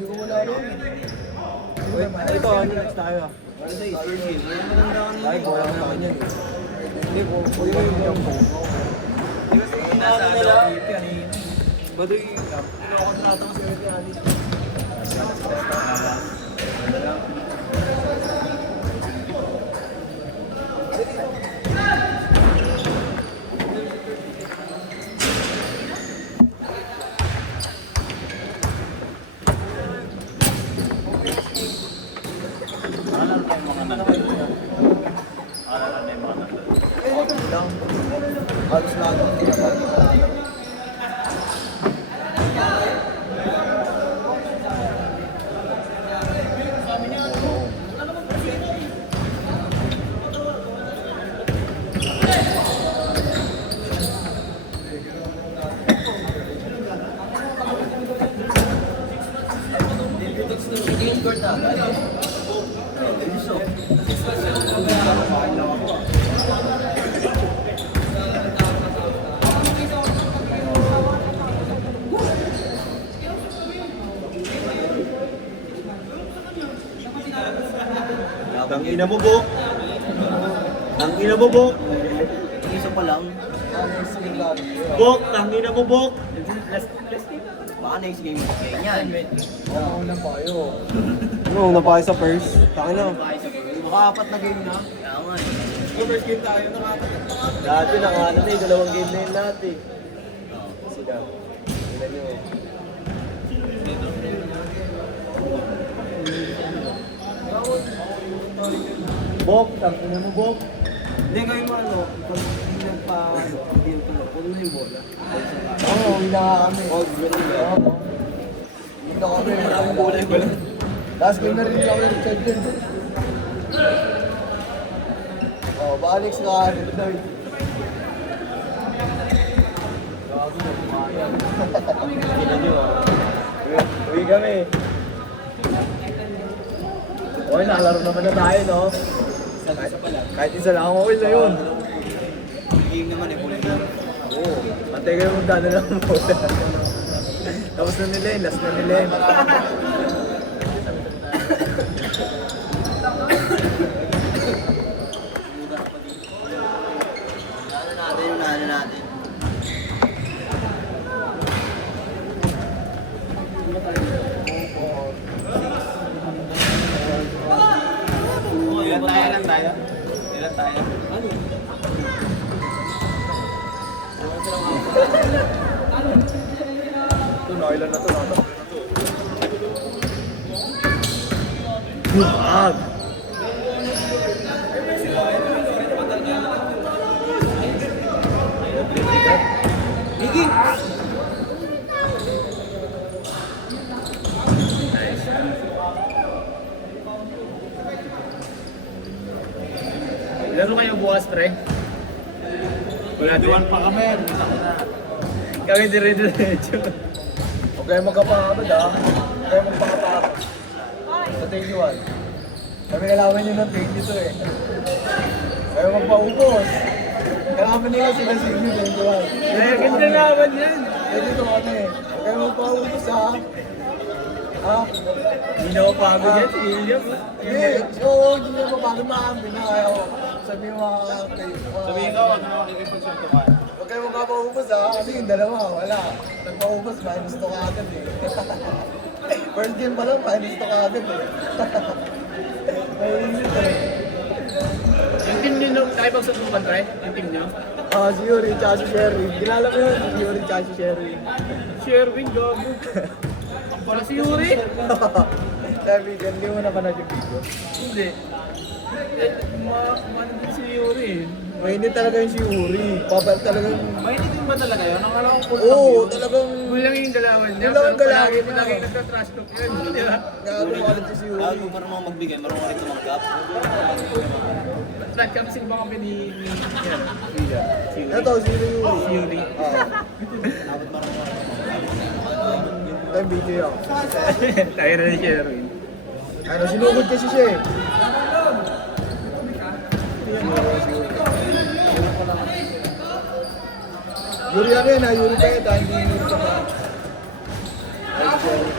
Hindi ko wala rin. Ito, ano next tayo ah? Ano sa third game? Maganda ka Ay, bola na naman yan. Hindi ko, pwede ko yung jump po. nasa nila. Baduy, pinakontrata ko si Rete Alice. Alala tayo mga nandun. Alala tayo mga nandun. Lang. Halos lahat ng pinapag. Tangina mo, Bok. Tangina mo, Bok. Isa pa lang. Bok, tangina mo, Bok. Baka next game okay niyan. Oo, lang pa kayo. Ano, una pa kayo sa first? Tangina. Baka apat na game na. Kaya nga eh. First game tayo, nakapat. Dati nakaano na eh, dalawang game na yun lahat eh. Sila. Sila nyo. Bok, tangina mo, Bok. Hindi kayo mo ano, pag hindi nagpa-deal ko na, puno na yung bola. Oo, uwi na nga kami. Oh, ganun ba? Oo. Uwi na kami. Maraming kulay ko lang. Last game na rin ako ng Richard din. Oh, balik sa kanin. Sila nyo ah. Uwi kami. Okay, nakalaro naman na tayo, no? Kahit isa lang, okay na yun. Game naman eh, kulay na. Oo. Antay kayo magdano lang mo. Tapos na nila yun, last na nila yun. Ano natin. Ilan tayo? Ilan tayo? Ano? Ito, nakailan na to, Bag! Gigi! Laro kayo bukas, pre? Wala din. Duwan pa kami. Kami dire-diretso. Huwag kayo magkapakapad ha. Huwag kayo magpakapakapad. Sa 21. Kami nalaman nyo ng 22 eh. Kayo magpaubos. Kailangan nila sila sa inyo 21. Ay, ganda naman yan. Dito kami. Huwag kayo magpaubos ha. Ha? Hindi na ako pagod yan, si William. Hindi. Oo, hindi nyo mapagod maamin na kayo. Sabi mo mga kayo. Sabihin ko, ano makikipagsuntukan? Huwag kayo magpaubos ha. Kasi yung dalawa, wala. Nagpaubos, minus to ka agad eh. First game pa lang, minus to ka agad eh. Naiinit eh. Yung team nyo nung tayo pagsusukan, pre? Yung team nyo? Ah, si Yuri, tsaka si Sherry. Kilala mo yun, si Yuri, tsaka si Sherry. Sherwin, gago. Ang pala si Yuri? Sabi, hindi mo na panood yung video. Hindi. Mano din si Yuri. Mainit talaga yung si Yuri. Papal talaga yung... Mainit din ba talaga yun? Ang alam ko Oo, talagang... Kulang yung dalawan niya. Kulang yung pero dalawan palagi niya. lagi nagka-trash talk yun. Di ba? Nakakalit si Yuri. Bago marunong magbigay, marunong rin tumanggap. Flat kami ba kami ni yan, William? Si Yuri. Ito, si Yuri. Si Yuri. Ah, Dapat marunong ito yung video ako. Tayo na ni Sherwin. Ano, sinugod kasi siya eh. Yuri ano yun ha, Yuri pa yun, hindi Yuri pa ba? Ay, Jerry.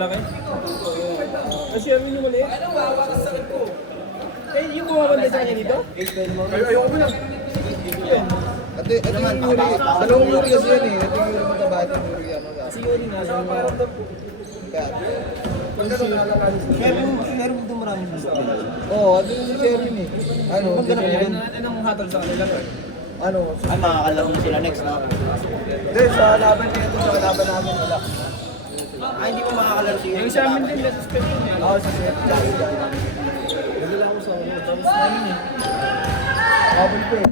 malaki. Kasi amin yung maliit. Eh, yung bumabanda sa kanya dito? Ayoko mo lang. Ito yung Yuri. Dalawang Yuri kasi yan eh. Ito yung Yuri mataba. Ito yung Yuri ano. Kasi yun nga. Sa pakiramdam ko. Kaya. Meron mo itong maraming gusto. Oo, ito yung Sherwin eh. Ano? Anong hatol sa kanila? Ano? Ay, makakalaro na sila next, no? Hindi, sa laban niya ito, sa laban namin wala. Ay, hindi ko makakalaro sila. Yung sa amin din, na-suspend yun eh. Oo, sa set. Nagila ako sa ano, tapos na yun eh. Habol pa eh.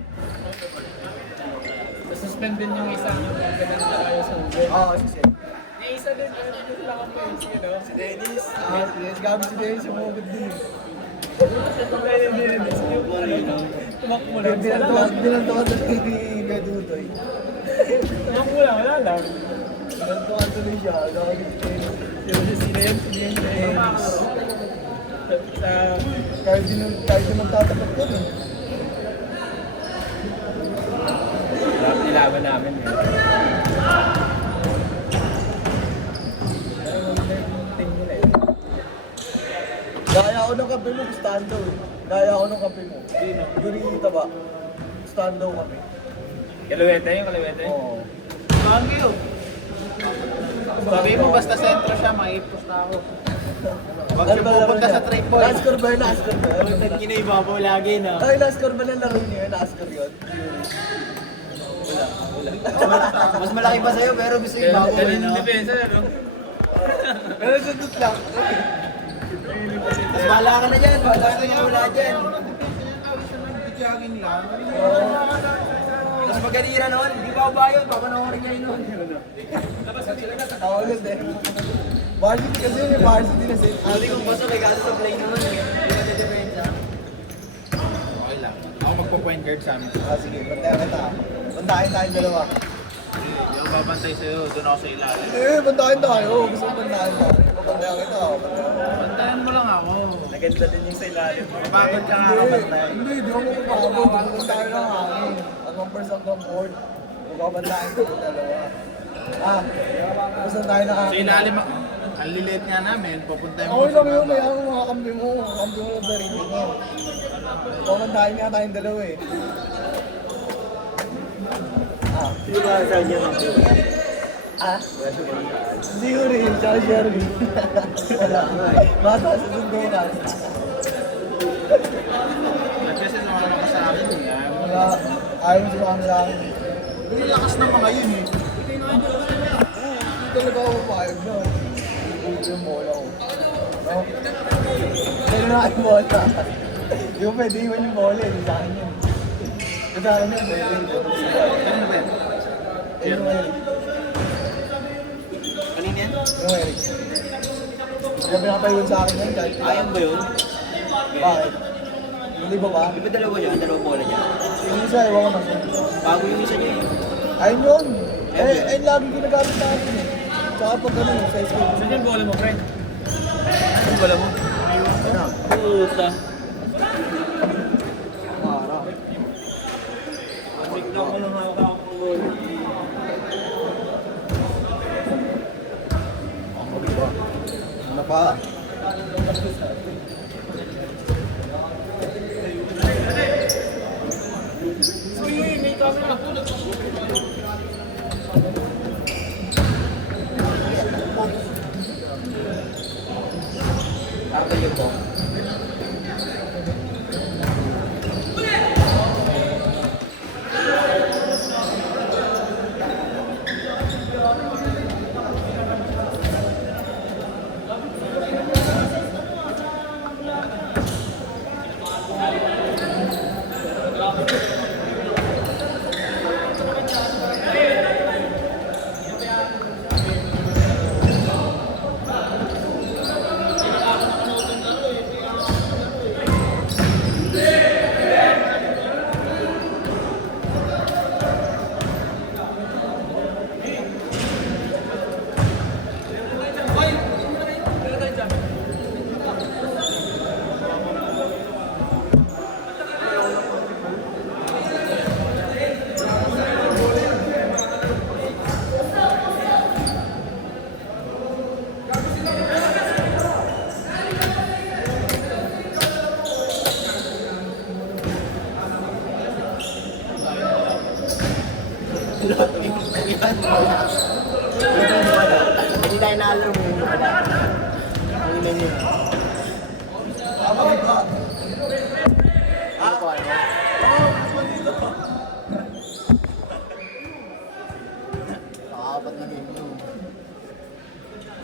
Na-suspend din yung isa. Ganun na kayo sa ulo. Oo, sa set. Yung isa din, dito sila kami yun. Si ano? Si Dennis. Ah, yes, gabi si Dennis yung mga din eh. Tumakbo lang. Binantuan sa ni Gadutoy. Tumakbo lang, wala lang. Binantuan tuloy siya. Gabi si Dennis. Sila yan, sa Kahit di magtatapat yun eh. nilaban namin eh. Gaya ako ng kape mo, gustahan daw eh. Gaya ako ng kape mo. Yuri ba? Gustahan daw kami. Kaluwete, yung kaluwete? Oo. Bagyo. Sabi mo, basta sentro siya, maipos na ako. Wag siya pupunta sa trade ball. Nascar ba yun? Nascar ba yun? Kinaibabaw lagi na. Ay, Nascar ba na laro niyo yun? Nascar yun? Mas malaki pa sa'yo, pero gusto yung bago eh, no? Depensa, ano? Pero sundot lang. Mas bahala ka na dyan, bahala ka na wala dyan. Mas maganira noon, hindi ba ba yun? Papanoorin niya yun noon. Ako ulit eh. Varsity kasi yun eh, varsity na sin. Hindi kong basta may kaso sa play naman eh. Hindi ka depensa. Okay lang. Ako magpo-point guard sa amin. Ah, sige, bantayan kita. Bantayan tayong dalawa. Hindi ako babantay sa'yo. Doon ako sa ilalim. Eh, bantayan tayo. Gusto ko bantayan tayo. Bantayan kita. Bantayan mo lang ako. Naganda din yung sa ilalim. Mapagod ka nga kapantay. Hindi ako mapapagod. Bantayan lang hangin. Hanggang first hanggang board. Bantayan ko yung dalawa. Ah, gusto tayo na Sa ilalim, ang liliit nga namin. Pupuntahin mo okay lang yun, may ako mga kampi mo. Kampi mo ng sarili mo. Pamantahin nga tayong dalawa eh. Ah. Hindi ba sa inyo? Ah? Hindi ko rin, tsaka Sherwin. Wala. Mata sa sundukan. At kasi sumama ka sa akin. Wala. Ayaw mo sumama sa akin. Yung lakas ng mga yun eh. Hindi talaga ako papayag na. Hindi yung bola ko. No? Pero na yung bola. Hindi ko pwede iwan yung bola eh. Sa akin yun. Sa akin yun. Ano ba yan? Yung Eric. Kanina yan? Yung Eric. Kaya pinapayun sa akin yun kahit Ayan ba yun? bakit? Hindi ba ba? Di ba dalawa niya? Dalawa bola niya? Yung isa, ewan ko na. Bago yung isa niya eh. Ayun yun. Eh, lagi ginagamit natin eh. Tsaka pag ano, sa school. Saan yung bola mo, friend? Ang bala mo? Ano? Puta. Mara. Bigla ko lang hawak ang bola. Ako diba? Ano pa? May camera. Tatayo ko. tayo naalala mo yung wala. Ang ina niyo. Tama ba? Ano ko ano? Nakapat na game nyo.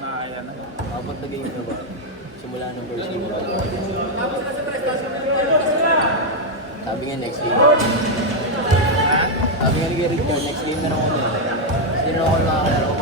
Nakaya na. Nakapat na game nyo ba? Simula ng first game ba? Sabi nga next game. Ha? Sabi nga ni Richard, next game na lang ako. Sino ako nakakalaro?